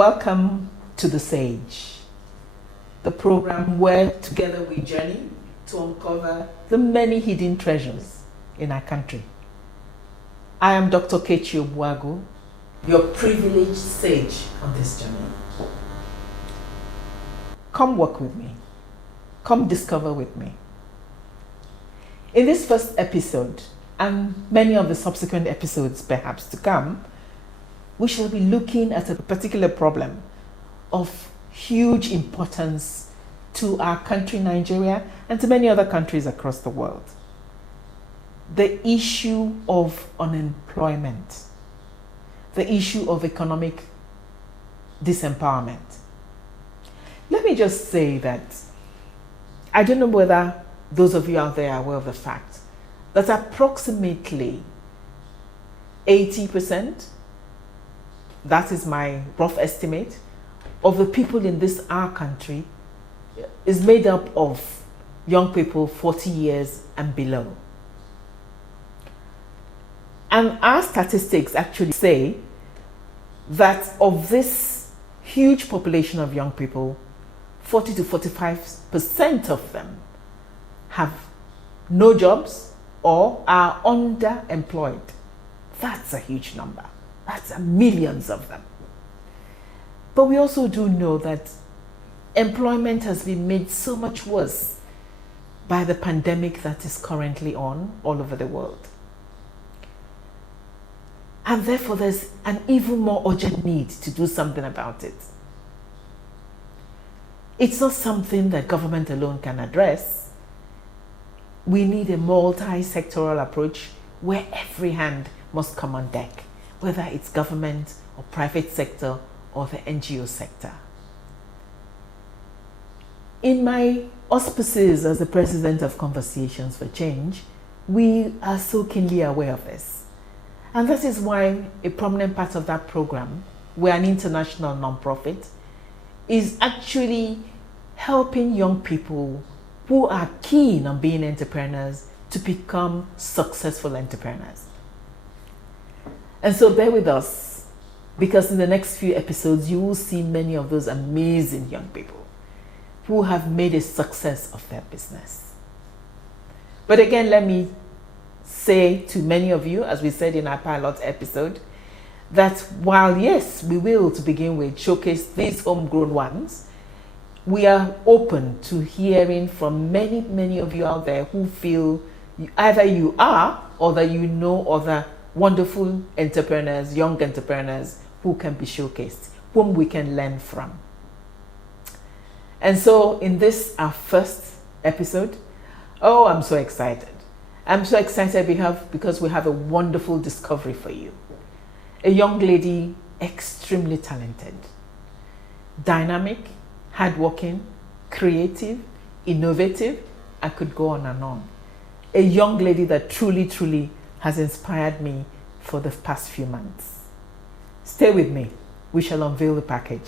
Welcome to The Sage, the program where together we journey to uncover the many hidden treasures in our country. I am Dr. Kechi Ogbuagu, your privileged sage on this journey. Come work with me. Come discover with me. In this first episode, and many of the subsequent episodes perhaps to come, we shall be looking at a particular problem of huge importance to our country, Nigeria, and to many other countries across the world. The issue of unemployment, the issue of economic disempowerment. Let me just say that I don't know whether those of you out there are aware of the fact that approximately 80%, that is my rough estimate, of the people in this our country is made up of young people 40 years and below. And our statistics actually say that of this huge population of young people, 40 to 45% of them have no jobs or are underemployed. That's a huge number. That's millions of them. But we also do know that employment has been made so much worse by the pandemic that is currently on all over the world. And therefore, there's an even more urgent need to do something about it. It's not something that government alone can address. We need a multi-sectoral approach where every hand must come on deck, whether it's government or private sector or the NGO sector. In my auspices as the president of Conversations for Change, we are so keenly aware of this. And that is why a prominent part of that program, we're an international nonprofit, is actually helping young people who are keen on being entrepreneurs to become successful entrepreneurs. And so bear with us, because in the next few episodes, you will see many of those amazing young people who have made a success of their business. But again, let me say to many of you, as we said in our pilot episode, that while yes, we will to begin with showcase these homegrown ones, we are open to hearing from many of you out there who feel either you are or that you know other wonderful entrepreneurs, young entrepreneurs who can be showcased, whom we can learn from. And so in this, our first episode, oh, I'm so excited. I'm so excited because we have a wonderful discovery for you. A young lady, extremely talented, dynamic, hardworking, creative, innovative. I could go on and on. A young lady that truly has inspired me for the past few months. Stay with me. We shall unveil the package.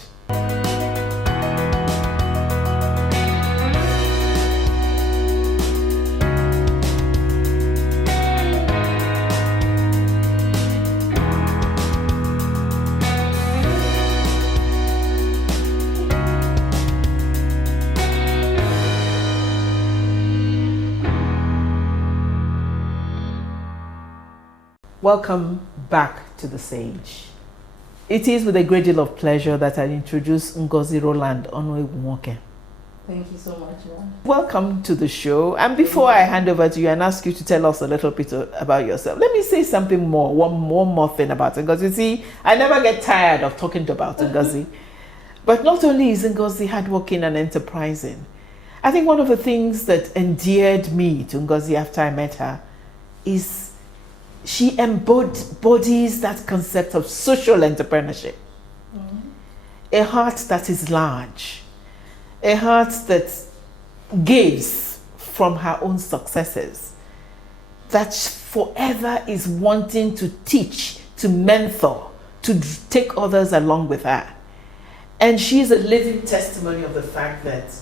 Welcome back to The Sage. It is with a great deal of pleasure that I introduce Ngozi-Rowland Onuegwunwoke. Thank you so much, Mom. Welcome to the show. And before I hand over to you and ask you to tell us a little bit about yourself, let me say something more, one more thing about Ngozi. You see, I never get tired of talking about Ngozi. But not only is Ngozi hardworking and enterprising, I think one of the things that endeared me to Ngozi after I met her is she embodies that concept of social entrepreneurship. A heart that is large, a heart that gives from her own successes, that forever is wanting to teach, to mentor, to take others along with her. And she is a living testimony of the fact that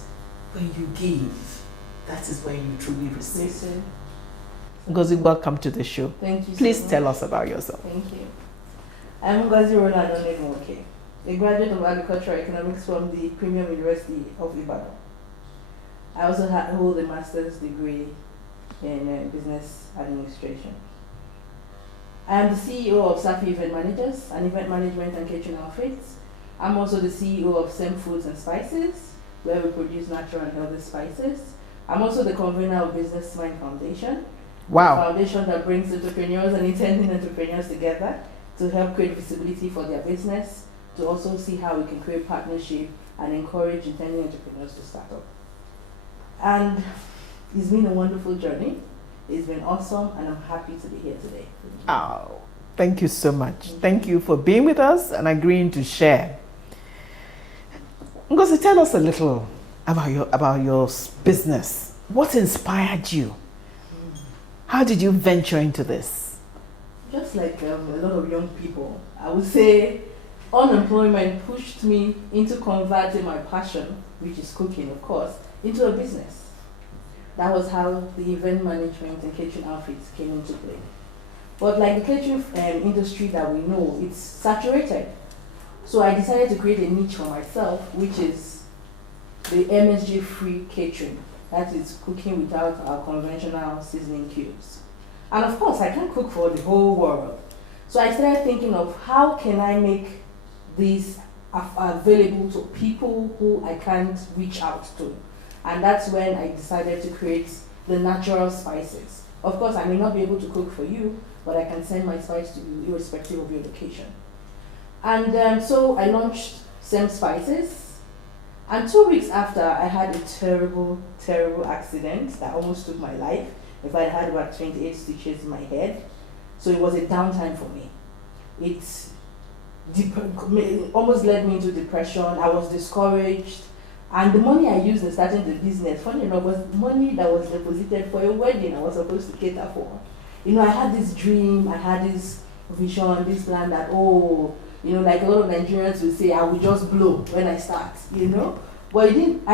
when you give, that is when you truly receive. Ngozi, welcome to the show. Thank you. Please tell us about yourself. Thank you. I'm Ngozi-Rowland Onuegwunwoke. a graduate of agricultural economics from the Premium University of Ibadan. I also hold a master's degree in business administration. I am the CEO of Safi Event Managers, an event management and catering outfits. I'm also the CEO of SEM Foods and Spices, where we produce natural and healthy spices. I'm also the convener of Business Mind Foundation. Wow. A foundation that brings entrepreneurs and intending entrepreneurs together to help create visibility for their business, to also see how we can create partnership and encourage intending entrepreneurs to start up. And it's been a wonderful journey. It's been awesome, and I'm happy to be here today. Oh, thank you so much. Thank you for being with us and agreeing to share. Ngozi, tell us a little about your business. What inspired you? How did you venture into this? Just like a lot of young people, I would say unemployment pushed me into converting my passion, which is cooking, of course, into a business. That was how the event management and catering outfits came into play. But like the catering industry that we know, it's saturated. So I decided to create a niche for myself, which is the MSG-free catering. That is cooking without our conventional seasoning cubes. And of course, I can't cook for the whole world. So I started thinking of how can I make these available to people who I can't reach out to. And that's when I decided to create the natural spices. Of course, I may not be able to cook for you, but I can send my spice to you irrespective of your location. And so I launched SEM Spices. And 2 weeks after, I had a terrible, terrible accident that almost took my life. In fact, I had about 28 stitches in my head. So it was a downtime for me. It almost led me into depression. I was discouraged. And the money I used in starting the business, funny enough, was money that was deposited for a wedding I was supposed to cater for. You know, I had this dream, I had this vision, this plan that, oh, you know, like a lot of Nigerians will say, I will just blow when I start, you know. But it didn't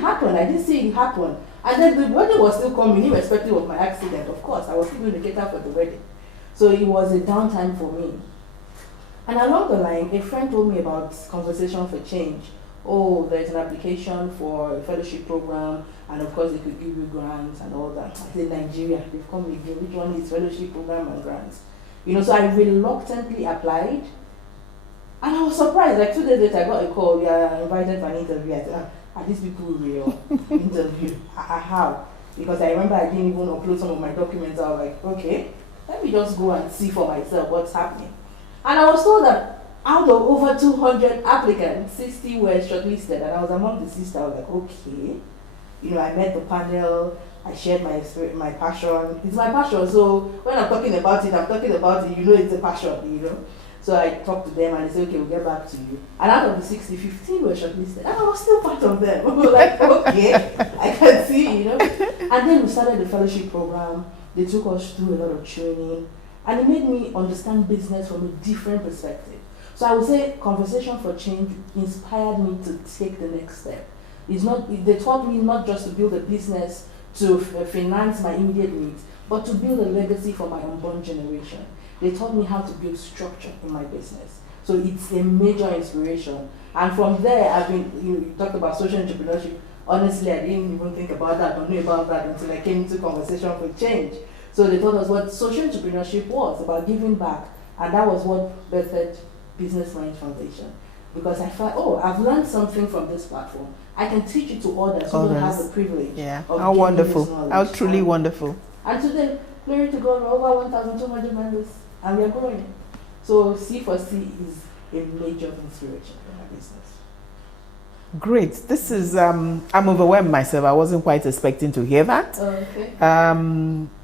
happen. I didn't see it happen. And then the wedding was still coming, irrespective of my accident. Of course, I was still going to cater for the wedding. So it was a downtime for me. And along the line, a friend told me about Conversation for Change. Oh, there's an application for a fellowship program, and of course they could give you grants and all that. I said, Nigeria, they've come again. Which one is fellowship program and grants? You know, so I reluctantly applied. And I was surprised, like 2 days later, I got a call, we are invited for an interview. I said, are these people real? Interview? How? Because I remember I didn't even upload some of my documents. I was like, okay, let me just go and see for myself what's happening. And I was told that out of over 200 applicants, 60 were shortlisted, and I was among the 60. I was like, okay. You know, I met the panel, I shared my experience, my passion. It's my passion, so when I'm talking about it, you know it's a passion, you know. So I talked to them and they said, okay, we'll get back to you. And out of the 60, 15 were shortlisted. And I was still part of them. I was like, okay, I can see, you know. And then we started the fellowship program. They took us through a lot of training. And it made me understand business from a different perspective. So I would say Conversation for Change inspired me to take the next step. They taught me not just to build a business to finance my immediate needs, but to build a legacy for my unborn generation. They taught me how to build structure in my business. So it's a major inspiration. And from there, I've been, you talked about social entrepreneurship. Honestly, I didn't even think about that or know about that until I came into Conversation for Change. So they taught us what social entrepreneurship was, about giving back. And that was what birthed Business Mind Foundation. Because I felt, oh, I've learned something from this platform. I can teach it to others who don't have the privilege. Yeah, of how wonderful. This knowledge. How truly wonderful. And today, glory to God, we're over 1,200 members. And we are growing. So C4C is a major inspiration for my business. Great. This is, I'm overwhelmed myself. I wasn't quite expecting to hear that. Okay.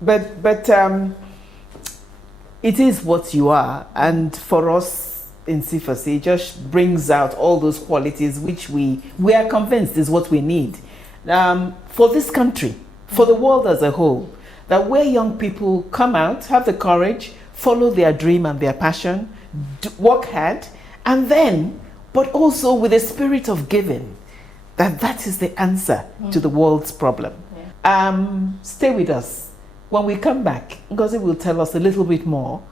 But it is what you are. And for us in C4C, it just brings out all those qualities which we are convinced is what we need for this country, for the world as a whole. That where young people come out, have the courage, follow their dream and their passion, work hard, and then, but also with a spirit of giving, that is the answer to the world's problem. Yeah. Stay with us. When we come back, Ngozi will tell us a little bit more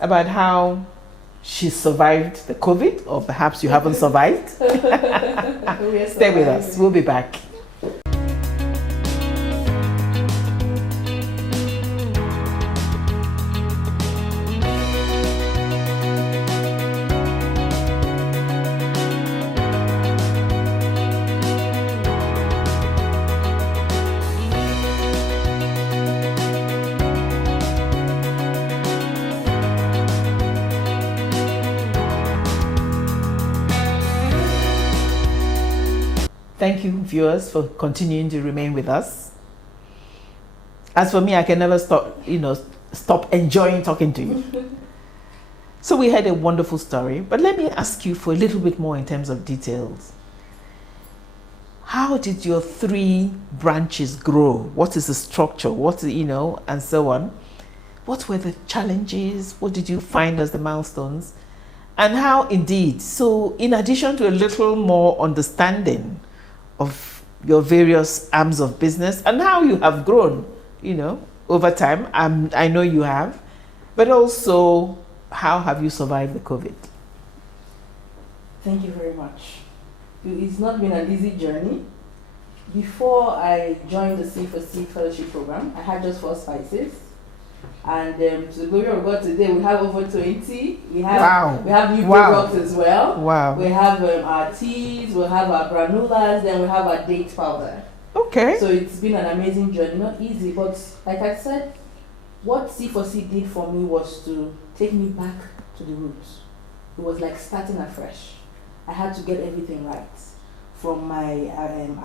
about how she survived the COVID, or perhaps you haven't survived. Stay with us. We'll be back. Thank you, viewers, for continuing to remain with us. As for me, I can never stop enjoying talking to you. So we had a wonderful story, but let me ask you for a little bit more in terms of details. How did your 3 branches grow? What is the structure? And so on. What were the challenges? What did you find as the milestones? And how indeed, so in addition to a little more understanding of your various arms of business and how you have grown, over time, I know you have, but also how have you survived the COVID? Thank you very much. It's not been an easy journey. Before I joined the C4C fellowship program, I had just 4 spices. And to the glory of God, today we have over 20. We have new products as well. Wow. We have our teas, we have our granulas, then we have our date powder. Okay. So it's been an amazing journey, not easy, but like I said, what C4C did for me was to take me back to the roots. It was like starting afresh. I had to get everything right, from my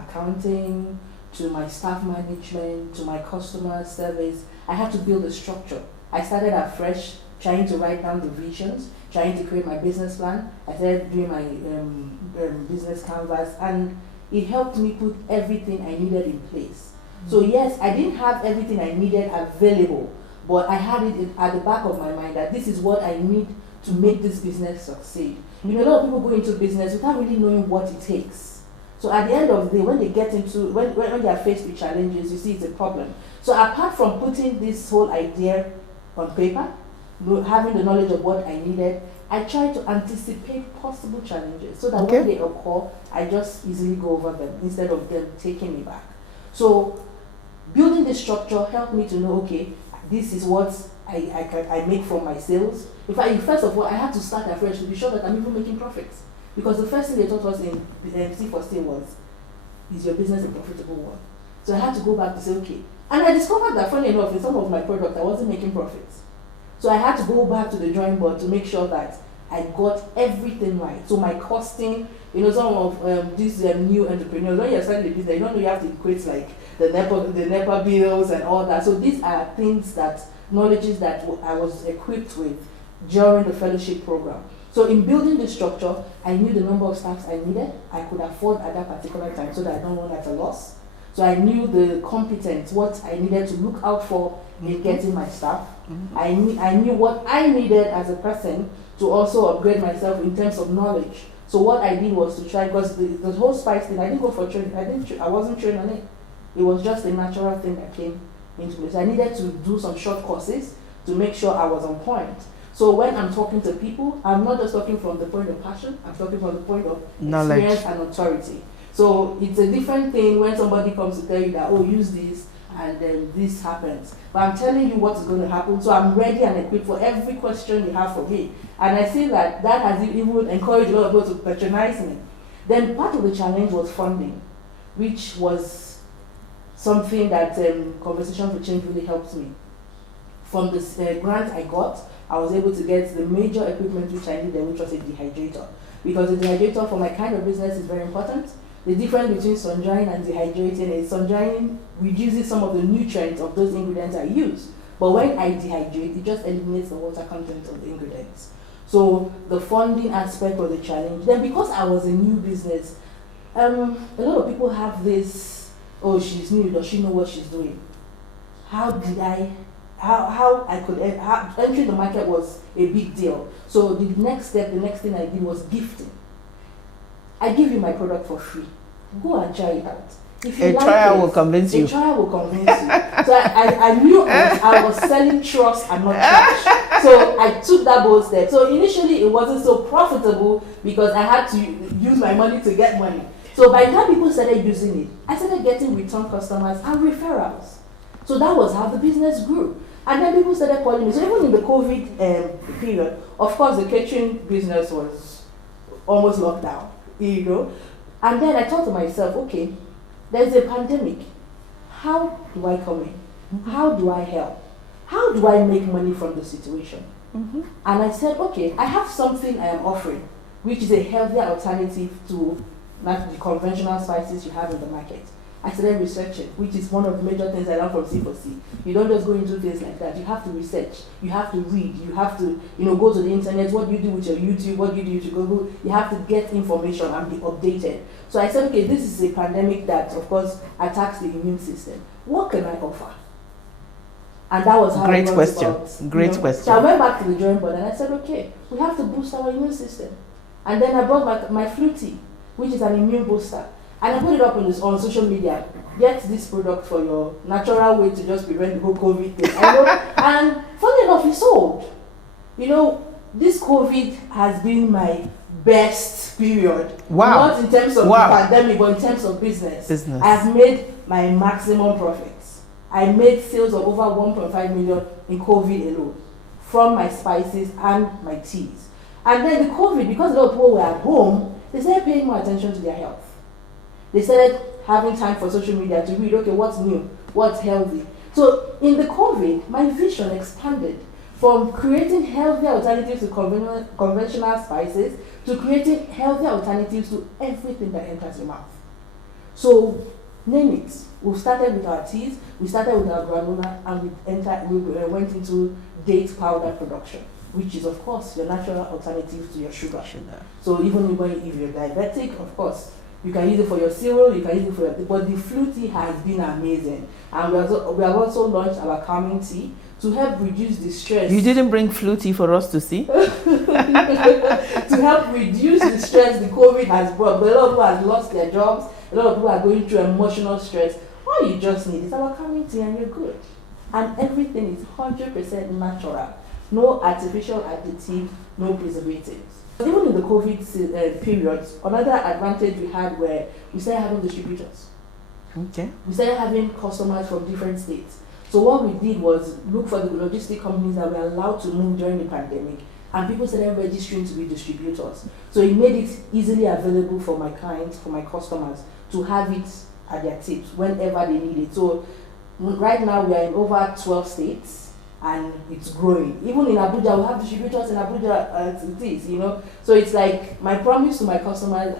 accounting to my staff management to my customer service. I had to build a structure. I started afresh, trying to write down the visions, trying to create my business plan. I started doing my business canvas, and it helped me put everything I needed in place. So yes, I didn't have everything I needed available, but I had it at the back of my mind that this is what I need to make this business succeed. A lot of people go into business without really knowing what it takes. So at the end of the day, when they get into, when they are faced with challenges, you see it's a problem. So apart from putting this whole idea on paper, having the knowledge of what I needed, I tried to anticipate possible challenges so that when they occur, I just easily go over them instead of them taking me back. So building this structure helped me to know, okay, this is what I make from my sales. In fact, first of all, I had to start afresh to be sure that I'm even making profits. Because the first thing they taught us in C4C was, is your business a profitable one? So I had to go back to say, okay. And I discovered that, funny enough, in some of my products, I wasn't making profits. So I had to go back to the drawing board to make sure that I got everything right. So my costing, some of these new entrepreneurs, when you're starting a business, you don't know you have to equate like the NEPA bills and all that. So these are knowledges that I was equipped with during the fellowship program. So in building the structure, I knew the number of staffs I needed. I could afford at that particular time so that I don't run at a loss. So I knew the competence, what I needed to look out for in getting my staff. I knew what I needed as a person to also upgrade myself in terms of knowledge. So what I did was to try, because the whole spice thing, I didn't go for training. I wasn't trained on it. It was just a natural thing that came into place. I needed to do some short courses to make sure I was on point. So when I'm talking to people, I'm not just talking from the point of passion, I'm talking from the point of knowledge, experience and authority. So it's a different thing when somebody comes to tell you that, oh, use this, and then this happens. But I'm telling you what's going to happen, so I'm ready and equipped for every question you have for me. And I see that has even encouraged a lot of people to patronize me. Then part of the challenge was funding, which was something that Conversation for Change really helped me. From this grant I got, I was able to get the major equipment which I needed, which was a dehydrator. Because the dehydrator for my kind of business is very important. The difference between sun drying and dehydrating is sun drying reduces some of the nutrients of those ingredients I use. But when I dehydrate, it just eliminates the water content of the ingredients. So the funding aspect was a challenge. Then because I was a new business, a lot of people have this, oh, she's new, does she know what she's doing? Entering the market was a big deal. So the next thing I did was gifting. I give you my product for free. Go and try it out. If you trial will convince you. A trial will convince you. So I knew I was selling trust and not trash. So I took that bold step. So initially it wasn't so profitable because I had to use my money to get money. So by the time people started using it, I started getting return customers and referrals. So that was how the business grew. And then people started calling me. So even in the COVID period, of course the catering business was almost locked down, you know. And then I thought to myself, okay, there's a pandemic. How do I come in? How do I help? How do I make money from the situation? And I said, okay, I have something I am offering, which is a healthier alternative to not the conventional spices you have in the market. I started researching, which is one of the major things I learned from C4C. You don't just go into things like that. You have to research. You have to read. You have to, go to the internet. What do you do with your YouTube? What do you do with your Google? You have to get information and be updated. So I said, okay, this is a pandemic that, of course, attacks the immune system. What can I offer? And that was how Great it question. About, Great question. So I went back to the drawing board and I said, okay, we have to boost our immune system. And then I brought my flu tea, which is an immune booster. And I put it up on social media. Get this product for your natural way to just prevent the whole COVID thing. And funny enough, it sold. This COVID has been my best period. Wow. Not in terms of the pandemic, but in terms of business. I have made my maximum profits. I made sales of over 1.5 million in COVID alone from my spices and my teas. And then the COVID, because a lot of people were at home, they started paying more attention to their health. They started having time for social media to read, okay, what's new, what's healthy. So in the COVID, my vision expanded from creating healthier alternatives to conventional spices to creating healthier alternatives to everything that enters your mouth. So name it. We started with our teas, we started with our granola, and we went into date powder production, which is, of course, your natural alternative to your sugar. So even if you're diabetic, of course, you can use it for your cereal, you can use it for your... But the flu tea has been amazing. And we have also launched our calming tea to help reduce the stress. You didn't bring flu tea for us to see? To help reduce the stress the COVID has brought. But a lot of people have lost their jobs. A lot of people are going through emotional stress. All you just need is our calming tea and you're good. And everything is 100% natural. No artificial additive, no preservatives. Even in the COVID period, another advantage we had where we started having distributors. Okay. We started having customers from different states. So what we did was look for the logistic companies that were allowed to move during the pandemic, and people started registering to be distributors. So it made it easily available for my clients, for my customers, to have it at their tips whenever they need it. So right now we are in over 12 states. And it's growing. Even in Abuja, we have distributors in Abuja, it is, So it's like my promise to my customers,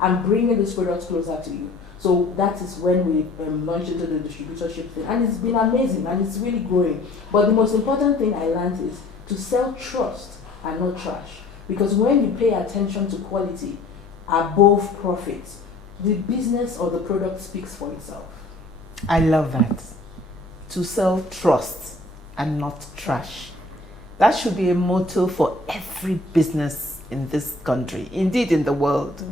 I'm bringing these products closer to you. So that is when we launched into the distributorship thing. And it's been amazing and it's really growing. But the most important thing I learned is to sell trust and not trash. Because when you pay attention to quality above profits, the business or the product speaks for itself. I love that. To sell trust and not trash. That should be a motto for every business in this country, indeed in the world.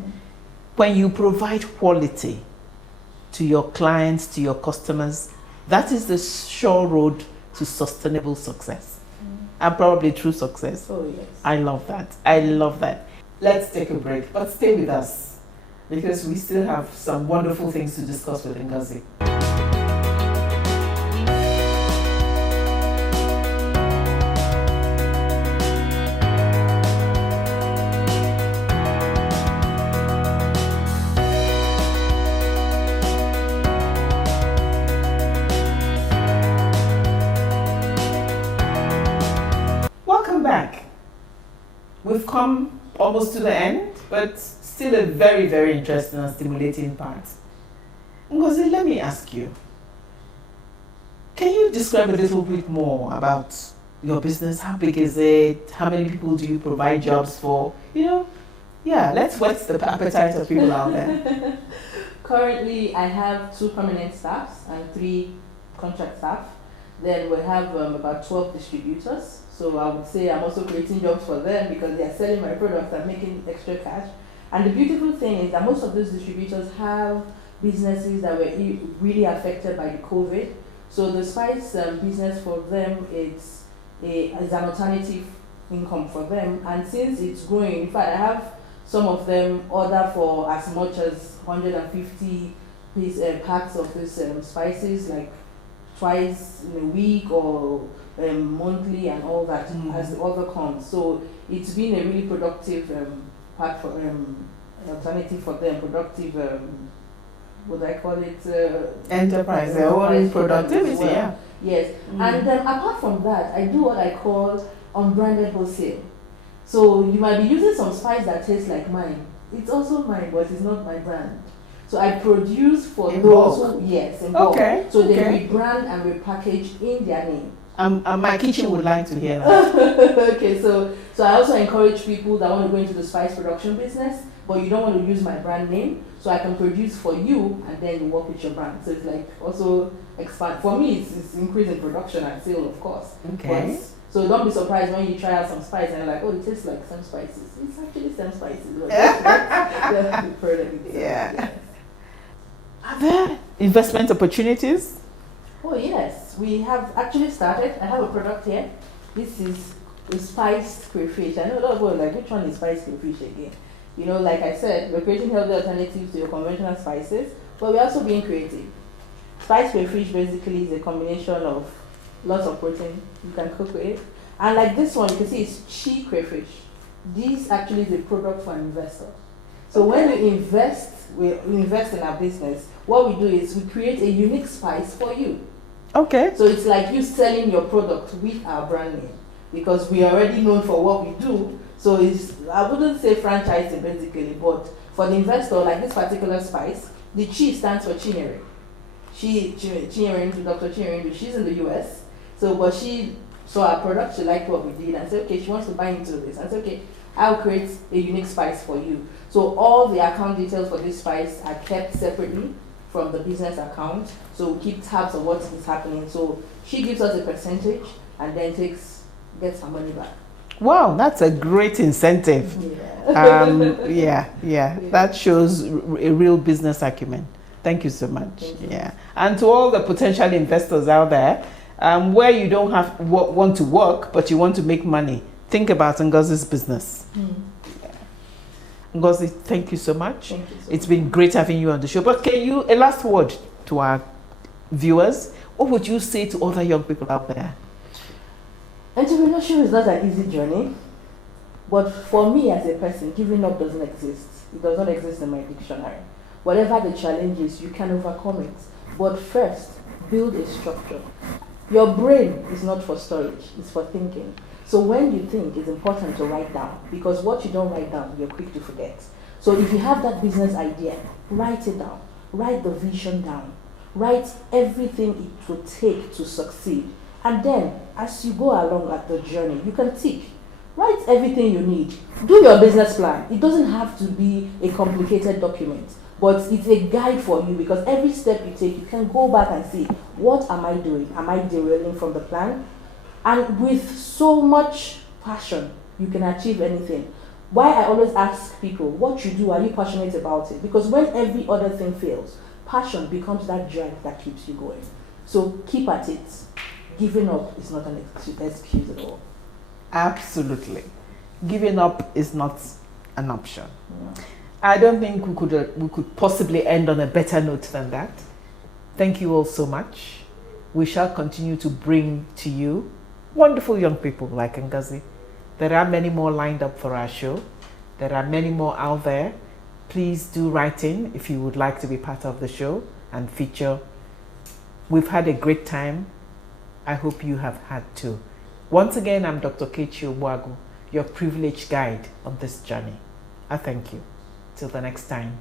When you provide quality to your clients, to your customers, that is the sure road to sustainable success and probably true success. Oh, yes. I love that. I love that. Let's take a break, but stay with us because we still have some wonderful things to discuss with Ngozi. We've come almost to the end, but still a very, very interesting and stimulating part. Ngozi, let me ask you, can you describe a little bit more about your business? How big is it? How many people do you provide jobs for? Let's whet the appetite of people out there. Currently, I have 2 permanent staffs and 3 contract staff. Then we have about 12 distributors. So I would say I'm also creating jobs for them because they are selling my products and making extra cash. And the beautiful thing is that most of those distributors have businesses that were really affected by the COVID. So the spice business for them, it's is an alternative income for them. And since it's growing, in fact, I have some of them order for as much as 150 packs of these spices, like twice in a week or monthly and all that as the order comes. So it's been a really productive part for alternative for them, productive what do I call it? Enterprise, always productivity, well. yeah. Yes, and apart from that, I do what I call unbranded wholesale. So you might be using some spice that tastes like mine. It's also mine, but it's not my brand. So I produce for in those bulk. who, yes, in bulk. Okay. So they rebrand and repackage in their name. My kitchen would like to hear that. Okay, so I also encourage people that want to go into the spice production business, but you don't want to use my brand name, so I can produce for you and then you work with your brand. So it's like also expand. For me, it's increasing production and sale, of course. Okay. But, so don't be surprised when you try out some spice and you're like, oh, it tastes like SEM Spices. It's actually SEM Spices. Yeah. Are there investment opportunities? Oh yes, we have actually started. I have a product here. This is a spiced crayfish. I know a lot of people are like, which one is spiced crayfish again? You know, like I said, we're creating healthy alternatives to your conventional spices, but we're also being creative. Spiced crayfish basically is a combination of lots of protein you can cook with. And like this one, you can see it's cheap crayfish. This actually is a product for an investor. So when we invest in our business, what we do is we create a unique spice for you. Okay. So it's like you selling your product with our brand name, because we are already known for what we do. So it's, I wouldn't say franchising basically, but for the investor, like this particular spice, the Chi stands for Chinyere. Dr. Chinyere, she's in the US. So, but she saw our product, she liked what we did, and said, okay, she wants to buy into this. And said, okay, I'll create a unique spice for you. So all the account details for this spice are kept separately from the business account. So we keep tabs of what is happening. So she gives us a percentage and then gets her money back. Wow, that's a great incentive. Yeah. That shows a real business acumen. Thank you so much. Yeah. And to all the potential investors out there, where you don't want to work, but you want to make money, think about Ngozi's business. Ngozi, thank you so much. Thank you so It's been great having you on the show. But can you, a last word to our viewers? What would you say to other young people out there? Entrepreneurship is not an easy journey, but for me as a person, giving up doesn't exist. It does not exist in my dictionary. Whatever the challenge is, you can overcome it. But first, build a structure. Your brain is not for storage, it's for thinking. So when you think, it's important to write down, because what you don't write down, you're quick to forget. So if you have that business idea, write it down. Write the vision down. Write everything it will take to succeed. And then, as you go along at the journey, you can tick. Write everything you need. Do your business plan. It doesn't have to be a complicated document, but it's a guide for you, because every step you take, you can go back and see, what am I doing? Am I derailing from the plan? And with so much passion, you can achieve anything. Why I always ask people, what you do, are you passionate about it? Because when every other thing fails, passion becomes that drive that keeps you going. So keep at it. Giving up is not an excuse at all. Absolutely. Giving up is not an option. Yeah. I don't think we could possibly end on a better note than that. Thank you all so much. We shall continue to bring to you wonderful young people like Ngozi. There are many more lined up for our show. There are many more out there. Please do write in if you would like to be part of the show and feature. We've had a great time. I hope you have had too. Once again, I'm Dr. Kechi Ogbuagu, your privileged guide on this journey. I thank you. Till the next time.